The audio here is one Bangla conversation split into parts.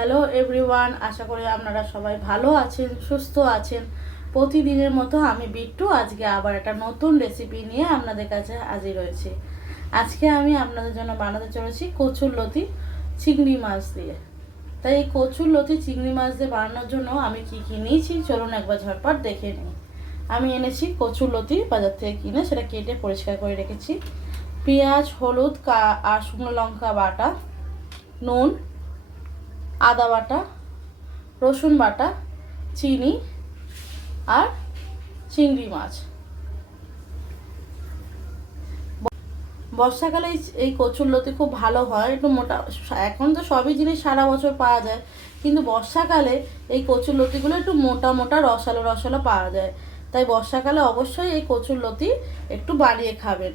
হ্যালো এভরিওয়ান আশা করি আপনারা সবাই ভালো আছেন, সুস্থ আছেন। প্রতিদিনের মতো আমি বিট্টু। আজকে আবার একটা নতুন রেসিপি নিয়ে আপনাদের কাছে হাজির হয়েছি। আজকে আমি আপনাদের জন্য বানাতে চলেছি কচুর লতি চিংড়ি মাছ দিয়ে। তাই এই কচুর লতি চিংড়ি মাছ দিয়ে বানানোর জন্য আমি কি কী নিয়েছি, চলুন একবার ঝটপট দেখে নিই। আমি এনেছি কচুর লতি বাজার থেকে কিনে, সেটা কেটে পরিষ্কার করে রেখেছি। পেঁয়াজ, হলুদ, কা আর শুকনো লঙ্কা বাটা, নুন আদা বাটা, রসুন বাটা, চিনি আর চিংড়ি মাছ। বর্ষাকালে এই- কচুর লতি খুব ভালো হয়, একটু মোটা এখন তো সবই জিনিস সারা বছর পাওয়া যায়। কিন্তু বর্ষাকালে এই কচুর লতিগুলো একটু মোটা মোটা, রসালো রসালো পাওয়া যায়। তাই বর্ষাকালে অবশ্যই এই কচুর লতি একটু বানিয়ে খাবেন।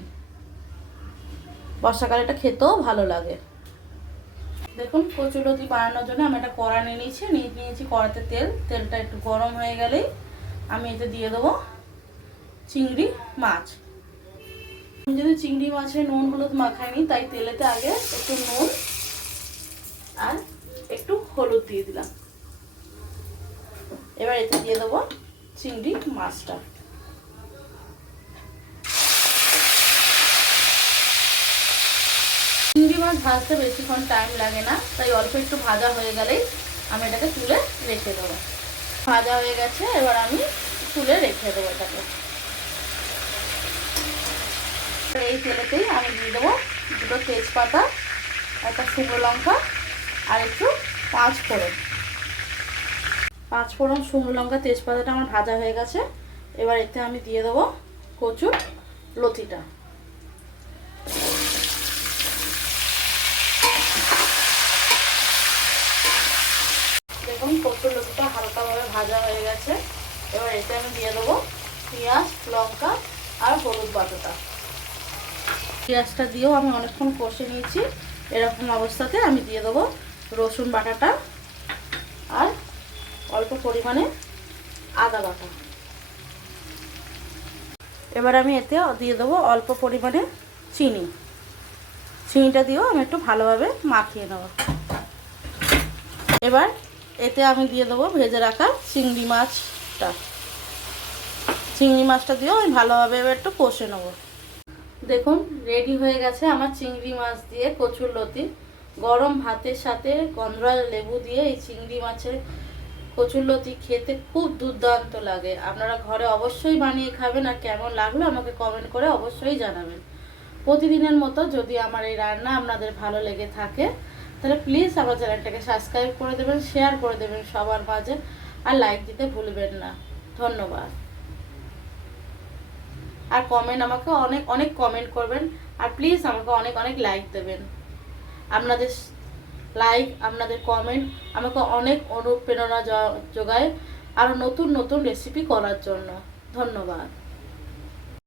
বর্ষাকালে এটা খেতেও ভালো লাগে। দেখুন কচুরতি বানানোর জন্য আমি একটা কড়া নিয়ে নিয়েছি। নিয়ে নিয়েছি কড়াতে তেল। তেলটা একটু গরম হয়ে গেলেই আমি এতে দিয়ে দেবো চিংড়ি মাছ। আমি যদি চিংড়ি মাছে নুন হলুদ মাখাইনি, তাই তেলেতে আগে একটু নুন আর একটু হলুদ দিয়ে দিলাম। এবার এতে দিয়ে দেবো চিংড়ি মাছটা চিংড়ি মাছ ভাজতে বেশিক্ষণ টাইম লাগে না, তাই অল্প একটু ভাজা হয়ে গেলেই আমি এটাকে তুলে রেখে দেবো। ভাজা হয়ে গেছে, এবার আমি তুলে রেখে দেবো এটাকে। এই তেলেতেই আমি দিয়ে দেবো দুটো তেজপাতা, একটা শুকনো লঙ্কা আর একটু পাঁচ ফোড়ন পাঁচ ফোড়ন শুকনো লঙ্কা, তেজপাতাটা আমার ভাজা হয়ে গেছে। এবার এতে আমি দিয়ে দেবো কচুর লতিটা। দেখুন লতিটা হালকাভাবে ভাজা হয়ে গেছে। এবার এতে আমি দিয়ে দেবো পেঁয়াজ, লঙ্কা আর হলুদ বাটাটা। পেঁয়াজটা দিয়েও আমি অনেকক্ষণ কষে নিয়েছি। এরকম অবস্থাতে আমি দিয়ে দেবো রসুন বাটাটা আর অল্প পরিমাণে আদা বাটা। এবার আমি এতে দিয়ে দেবো অল্প পরিমাণে চিনি। চিনিটা দিয়েও আমি একটু ভালোভাবে মাখিয়ে নেব। এবার এতে আমি দিয়ে দেবো ভেজে রাখা চিংড়ি মাছটা। চিংড়ি মাছটা দিয়েও আমি ভালোভাবে এবার একটু কষে নেব। দেখুন রেডি হয়ে গেছে আমার চিংড়ি মাছ দিয়ে কচুর লতি। গরম ভাতের সাথে গন্ধরাজ লেবু দিয়ে এই চিংড়ি মাছের কচুর লতি খেতে খুব দুর্দান্ত লাগে। আপনারা ঘরে অবশ্যই বানিয়ে খাবেন আর কেমন লাগল আমাকে কমেন্ট করে অবশ্যই জানাবেন। প্রতিদিনের মতো যদি আমার এই রান্না আপনাদের ভালো লেগে থাকে তাহলে প্লিজ আমার চ্যানেলটাকে সাবস্ক্রাইব করে দেবেন শেয়ার করে দেবেন সবার মাঝে আর লাইক দিতে ভুলবেন না। ধন্যবাদ। আর কমেন্ট আমাকে অনেক অনেক কমেন্ট করবেন আর প্লিজ আমাকে অনেক অনেক লাইক দেবেন। আপনাদের লাইক আপনাদের কমেন্ট আমাকে অনেক অনুপ্রেরণা যোগায় আরও নতুন নতুন রেসিপি করার জন্য। ধন্যবাদ।